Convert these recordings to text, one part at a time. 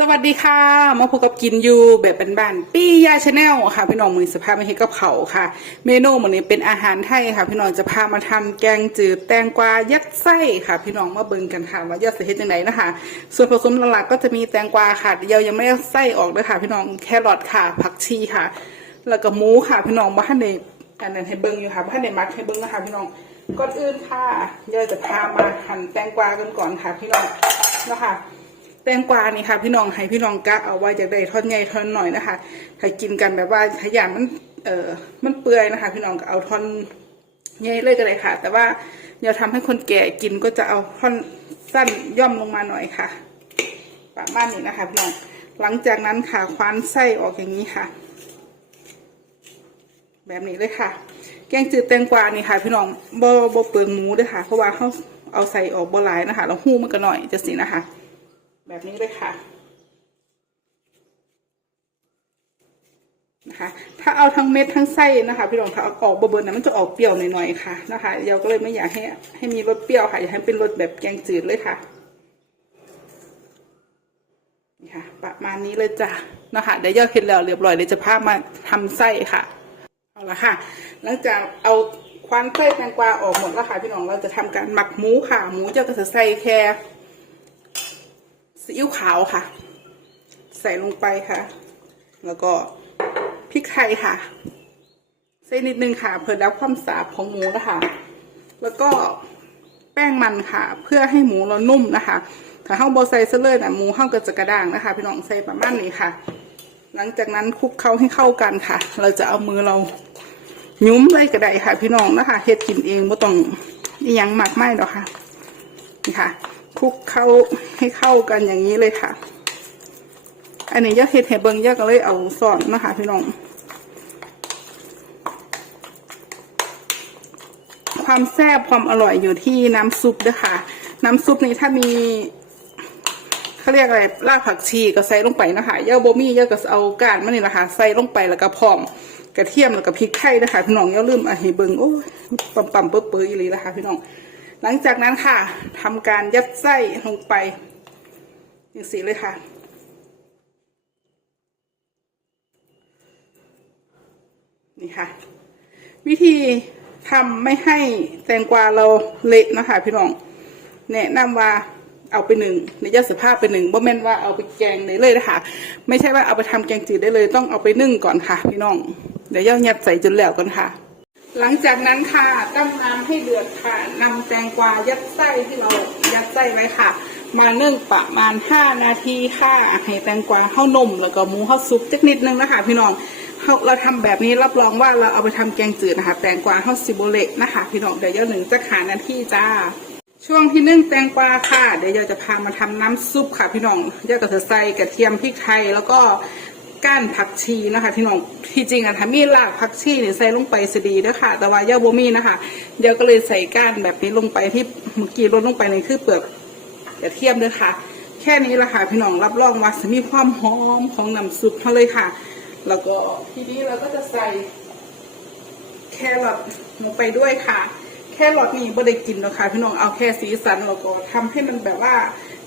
สวัสดีค่ะมาพบกับกินยูแบบเป็นบ้านๆปี้ยาชาแนลค่ะ พี่น้องมือสภาพไม่เห็นกับเขาค่ะ เมนูวันนี้เป็นอาหารไทยค่ะ พี่น้องจะพามาทำแกงจืดแตงกวายัดไส้ค่ะ พี่น้องมาเบิ่งกันค่ะว่ายัดใส่เฮ็ดยังไงนะคะ ส่วนผสมหลักๆก็จะมีแตงกวาค่ะเดียวยังไม่ได้ไส้ออกเลยค่ะ พี่น้องแครอทค่ะ ผักชีค่ะ แล้วก็หมูค่ะ พี่น้องมาให้ในอันนั้นให้เบิ่งอยู่ค่ะมาให้ในมักให้เบิ่งนะคะพี่น้องก่อนอื่นค่ะเดี๋ยวจะพามาหั่นแตงกวากันก่อนค่ะ พี่น้องนะคะ ตงกวานี่ค่ะ พี่น้องให้พี่น้องกะเอาไว้จากได้ท่อนใหญ่ท่อนหน่อยนะคะถ้ากินกันแบบว่าถ้าอย่างมันเออมันเปื่อยนะคะ พี่น้องก็เอาท่อนใหญ่เลยก็ได้ค่ะ แต่ว่าอย่าทำให้คนแก่กินก็จะเอาท่อนสั้นย่อมลงมาหน่อยค่ะประมาณนี้นะคะพี่น้องหลังจากนั้นค่ะคว้านไส้ออกอย่างนี้ค่ะ แบบนี้เลยค่ะ แกงจืดแตงกวานี่ค่ะ พี่น้องบ่บ่เปลืองหมูด้วยค่ะ เพราะว่าเขาเอาใส่ออกบ่หลายนะคะแล้วหู้มันก็หน่อยจะสินะคะ แบบนี้เลยค่ะนะคะถ้าเอาทั้งเม็ดทั้งไส้นะคะ พี่น้องถ้าเอาออกเบอร์ๆนะมันจะออกเปรี้ยวหน่อยๆค่ะนะคะเราก็เลยไม่อยากให้ให้มีรสเปรี้ยวค่ะอยากให้เป็นรสแบบแกงจืดเลยค่ะนี่ค่ะ ประมาณนี้เลยจ้ะนะคะเดี๋ยวยอดเห็ดแล้วเรียบร้อยเดี๋ยจะพามาทำไส้ค่ะเอาละค่ะ หลังจากเอาควันไส้แตงกวาออกหมดแล้วค่ะพี่น้องเราจะทำการหมักหมูค่ะ หมูจะก็จะใส่แค่ ซีอิ๊วขาวค่ะ ใส่ลงไปค่ะ แล้วก็พริกไทยค่ะ ใส่นิดนึงค่ะ เพื่อดับความสาบของหมูนะคะ แล้วก็แป้งมันค่ะ เพื่อให้หมูเรานุ่มนะคะ ถ้าเข้าโบใส่เสเลยนะหมูเข้าก็จะกระด้างนะคะ พี่น้องใส่ประมาณนี้ค่ะ หลังจากนั้นคลุกเคล้าให้เข้ากันค่ะ เราจะเอามือเรายุ้มเลยกระไดค่ะ พี่น้องนะคะเฮ็ดกินเองไม่ต้องอยังหมักไม่หรอกค่ะนี่ค่ะ คลุกเข้าให้เข้ากันอย่างนี้เลยค่ะ อันนี้ยักเห็ดเห็ดเบิงยักก็เลยเอาสอนนะคะพี่น้อง ความแซ่บความอร่อยอยู่ที่น้ำซุปด้วยค่ะ น้ำซุปนี้ถ้ามีเขาเรียกอะไรรากผักชีก็ใส่ลงไปนะคะเย่าโบมี่เย่าก็เอาก้านมันนี่นะคะใส่ลงไปแล้วก็พร้อมกระเทียมแล้วก็พริกไทยนะคะพี่น้องอย่าลืมอะให้เบิงโอ้ยปั๊มปั๊มเปื้อเปื้ออีหลีนะคะพี่น้อง หลังจากนั้นค่ะทำการยัดไส้ลงไปอย่างสีเลยค่ะ นี่ค่ะ วิธีทำไม่ให้แตงกวาเราเละนะคะพี่น้องแนะนำว่าเอาไปหนึ่งในยาสภาพไปหนึ่งบ่แม่นว่าเอาไปแกงได้เลยนะคะไม่ใช่ว่าเอาไปทำแกงจืดได้เลย ต้องเอาไปนึ่งก่อนค่ะ พี่น้องเดี๋ยวย่ายัดใส่จนแล้วกันค่ะ หลังจากนั้นค่ะตั้งน้ำให้เดือดค่ะนำแตงกวายัดไส้ที่เรายัดไส้ไว้ค่ะ มานึ่งประมาณห้านาทีค่ะให้แตงกวาเข้านมแล้วก็หมูเข้าซุปจักนิดนึงนะคะพี่น้องเราเราทำแบบนี้รับรองว่าเราเอาไปทำแกงจืดนะคะ แตงกวาเข้าซิโบเละนะคะ พี่น้องเดี๋ยวย่าหนึ่งจะขานาทีจ้าช่วงที่นึ่งแตงกวาค่ะ เดี๋ยวย่าจะพามาทำน้ำซุปค่ะพี่น้องย่าก็จะใส่กระเทียมพริกไทยแล้วก็ ก้านผักชีนะคะพี่น้องที่จริงอะถ้ามีรากผักชีเนี่ยใส่ลงไปสดีด้วยค่ะ แต่ว่าย่าโบมีนะคะเดี๋ยวก็เลยใส่ก้านแบบนี้ลงไปที่เมื่อกี้ลดลงไปในคือเปลือกกระเทียมด้วยค่ะ แค่นี้ละค่ะพี่น้องรับรองว่าจะมีความหอมของน้ำซุปเขาเลยค่ะ แล้วก็ทีนี้เราก็จะใส่แครอทลงไปด้วยค่ะ แครอทนี่ไม่ได้กินหรอกค่ะพี่น้องเอาแค่สีสันแล้วก็ทำให้มันแบบว่า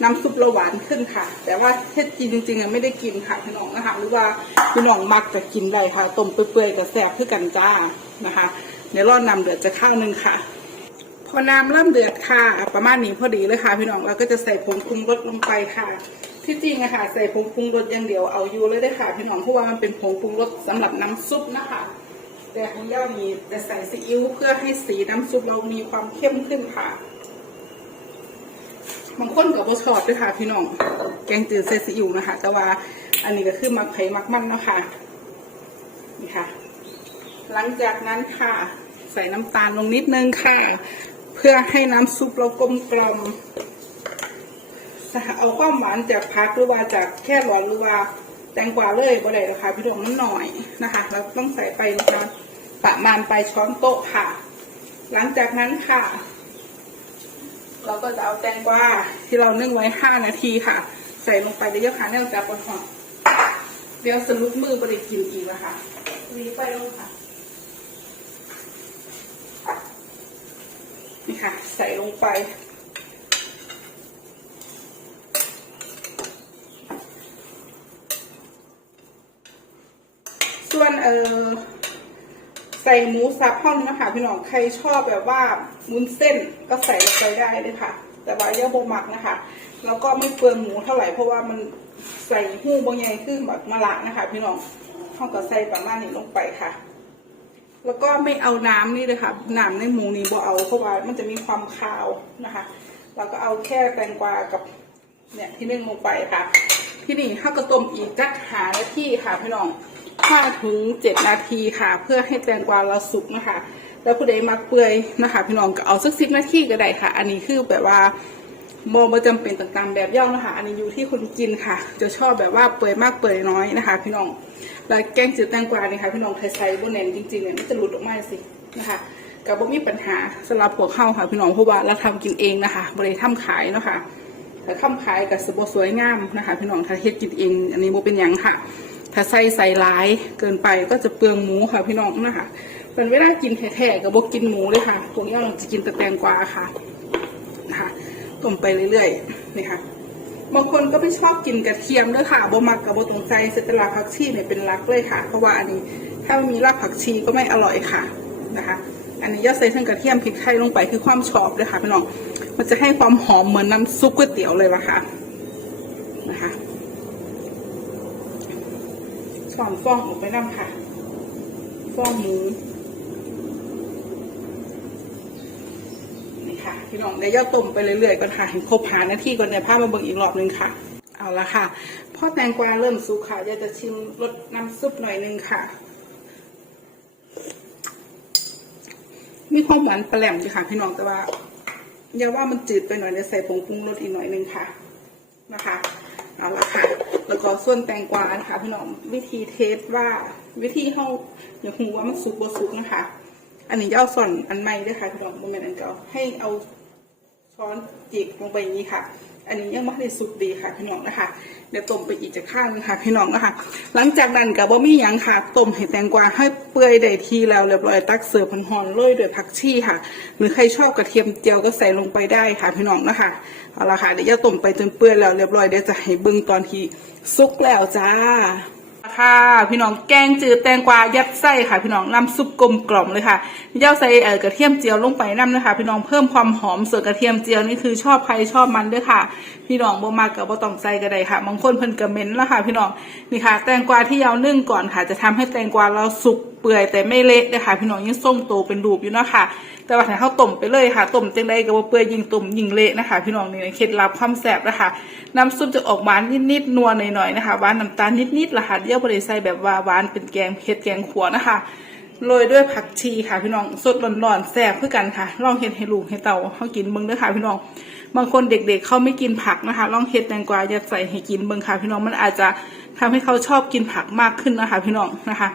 น้ำซุปเราหวานขึ้นค่ะ แต่ว่าเท็ดกินจริงๆไม่ได้กินค่ะพี่น้องนะคะ หรือว่าพี่น้องมักจะกินได้ค่ะต้มเปื่อยๆกับแซ่บคือกันจ้านะคะเดี๋ยวรอดน้ำเดือดจะข้าวหนึ่งค่ะ พอน้ำเริ่มเดือดค่ะ ประมาณนี้พอดีเลยค่ะ พี่น้องเราก็จะใส่ผงปรุงรสลงไปค่ะ ที่จริงอะค่ะใส่ผงปรุงรสอย่างเดียวเอาอยู่เลยได้ค่ะ พี่น้องเพราะว่ามันเป็นผงปรุงรสสำหรับน้ำซุปนะคะแต่ของย่ามีจะใส่ซีอิ๊วเพื่อให้สีน้ำซุปเรามีความเข้มขึ้นค่ะ บางคนกับบชอบด้วยค่ะพี่น้อง แกงจืดใส่ซีอิ๊วนะคะ แต่ว่าอันนี้ก็คือมักไผ่มักมันเนาะคะนี่ค่ะ หลังจากนั้นค่ะ ใส่น้ำตาลลงนิดนึงค่ะ เพื่อให้น้ำซุปเรากลมกล่อมเอาความหวานจากพักหรือว่าจากแค่ร้อนหรือว่าแตงกวาเลยบ่ได้รอกค่ะพี่ดวงมันหน่อยนะคะเราต้องใส่ไปนะคะประมาณไปช้อนโต๊ะค่ะ หลังจากนั้นค่ะ เราก็จะเอาแตงกวาที่เรานึ่งไว้ห้านาทีค่ะ ใส่ลงไปเดี๋ยวค่ะเนื่อจากปนหอมเดี๋ยวสลุกมือบริกินอีกนะคะวีไปลงค่ะ นี่ค่ะ ใส่ลงไป ส่วนเออ หมูสับห้องนะคะพี่น้องใครชอบแบบว่ามุนเส้นก็ใส่ลงไปได้เลยค่ะ แต่ว่าย่าบ่มักนะคะ แล้วก็ไม่เปลืองหมูเท่าไหร่เพราะว่ามันใส่หู้บางใหญ่ขึ้นแบบมะละนะคะ พี่น้องห้องก็ใส่ประมาณนี้ลงไปค่ะ แล้วก็ไม่เอาน้ำนี่เลยค่ะน้ำในหมูนี่บ่เอาเพราะว่ามันจะมีความคาวนะคะเราก็เอาแค่แตงกวากับเนี่ยที่นึ่งลงไปค่ะ ที่นี่ข้าวกระต้มอีกจักหานาที่ค่ะพี่น้อง ห้าถึงเจ็ดนาทีค่ะ เพื่อให้แตงกวาเราสุกนะคะ แล้วผู้ใดมักเปื่อยนะคะ พี่น้องก็เอาสักสิบนาทีก็ได้ค่ะ อันนี้คือแบบว่าโมบ่จำเป็นต่างๆแบบย่อนะคะ อันนี้อยู่ที่คนกินค่ะ จะชอบแบบว่าเปื่อยมากเปื่อยน้อยนะคะ พี่น้องแล้วแกงจืดแตงกวาเนี่ยค่ะพี่น้องไทยใส่บนเน้นจริงๆเนี่ยมันจะหลุดออกมาสินะคะกับบ่มีปัญหาสำหรับพวเข้าค่ะพี่น้องเพราะว่าเราทำกินเองนะคะบริทำขายเนาะค่ะถ้าทำขายกับสบสวยงามนะคะ พี่น้องถ้าเฮ็ดกินเอง อันนี้โมเป็นยังค่ะ ถ้าใส่ใส่ร้ายเกินไปก็จะเปลืองหมูค่ะพี่น้องนะคะเป็นเวลากินแท้ๆกับบ่กินหมูเลยค่ะพวกนี้เราจะกินแต่แตงกวาค่ะนะคะต้มไปเรื่อยๆนี่ค่ะบางคนก็ไม่ชอบกินกระเทียมด้วยค่ะบ่มักกับบ่ตรงใจเสร็จลาผักชีเนี่ยเป็นรักเลยค่ะ เพราะว่าอันนี้ถ้าไม่มีรากผักชีก็ไม่อร่อยค่ะนะคะ อันนี้ยอดใส่ทั้งกระเทียมพริกไทยลงไปคือความชอบเลยค่ะพี่น้อง มันจะให้ความหอมเหมือนน้ำซุปก๋วยเตี๋ยวเลยวะค่ะนะคะ อนฟองออกไปน้ำค่ะฟองหมูนี่ค่ะ พี่น้องได้ย่อต้มไปเรื่อยๆก่อนค่ะเห็นครบหานาทีก่อนเนี่ยพามาเบิ่งอีกรอบหนึงค่ะ เอาละค่ะพอแตงกวาเริ่มสุกค่ะยากจะชิมรสน้ำซุปหน่อยนึงค่ะ มีความหวานแปลมอยู่ค่ะพี่น้องแต่ว่าอย่าว่ามันจืดไปหน่อยเดี๋ยวใส่ผงปรุงรสอีกหน่อยนึงค่ะ นะคะ เอาละ แล้วก็ส่วนแตงกวานะคะพี่น้องวิธีเทสว่าวิธีเขาอย่าหูว่ามันสุกบ่สุกนะคะ อันนี้จะเอาส่วนอันใหม่ด้วยค่ะพี่น้องโมเมนต์อันเก่าให้เอาช้อนจิกลงไปอย่างนี้ค่ะ อันนี้ยังไม่ได้สุกดีค่ะพี่น้องนะคะเดี๋ยวต้มไปอีกจะข้างนึงค่ะพี่น้องนะคะ หลังจากนั้นกับบะหมี่ยังค่ะต้มให้แตงกวาให้เปื่อยได้ทีแล้วเรียบร้อยตักเสิร์ฟหอนๆโรยด้วยผักชีค่ะ หรือใครชอบกระเทียมเจียวก็ใส่ลงไปได้ค่ะพี่น้องนะคะเอาละค่ะเดี๋ยวจะต้มไปจนเปื่อยแล้วเรียบร้อยเดี๋ยวจะให้เบิ่งตอนที่สุกแล้วจ้า ค่ะ พี่น้องแกงจืดแตงกวายัดไส้ค่ะ พี่น้องน้ำซุปกลมกล่อมเลยค่ะเจ้าใส่เอ่อกระเทียมเจียวลงไปน้ำนะคะพี่น้องเพิ่มความหอมส่วนกระเทียมเจียวนี่คือชอบใครชอบมันด้วยค่ะ พี่น้องบ่มากกับบ่ต้องใส่ก็ได้ค่ะบางคนเพิ่นกระเม็นแล้วค่ะ พี่น้องนี่ค่ะ แตงกวาที่เยานึ่งก่อนค่ะ จะทำให้แตงกวาเราสุก เปื่อยแต่ไม่เละนะคะพี่น้องยังทรงโตเป็นรูปอยู่นะคะแต่ว่าถ้าเขาต้มไปเลยค่ะต้มจังใดก็บ่าเปื่อยยิงต้มยิงเละนะคะ พี่น้องนี่เคล็ดลับความแซ่บนะคะน้ำซุปจะออกหวานนิดๆนัวหน่อยๆนะคะหวานน้ำตาลนิดๆละค่ะเดี๋ยวบริใส่แบบว่าหวานเป็นแกงเผ็ดแกงขัวนะคะโรยด้วยผักชีค่ะพี่น้องสดร้อนๆแซ่บเพื่อกันค่ะ ลองเห็ดให้ลูกให้เต่าเขากินเบิ้งด้วยค่ะพี่น้อง บางคนเด็กๆเขาไม่กินผักนะคะ ลองเห็ดแตงกวายัดใส่ให้กินเบิ้งค่ะ พี่น้องมันอาจจะทำให้เขาชอบกินผักมากขึ้นนะคะ พี่น้องนะคะ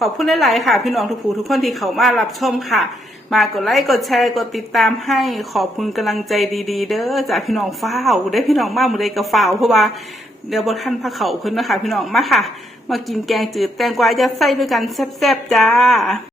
ขอบคุณหลาย ๆ ค่ะ พี่น้องทุกผู้ทุกคนที่เขามารับชมค่ะ มากดไลค์กดแชร์กดติดตามให้ขอบคุณกำลังใจดีๆ เด้อจากพี่น้องฟ้าวได้พี่น้องมากหมดเลยกับฟ้าวเพราะว่าเดี๋ยวบท่านพระเขาเพิ่นนะคะพี่น้องมาค่ะ มากินแกงจืดแตงกวายัดไส้ด้วยกันแซ่บๆจ้า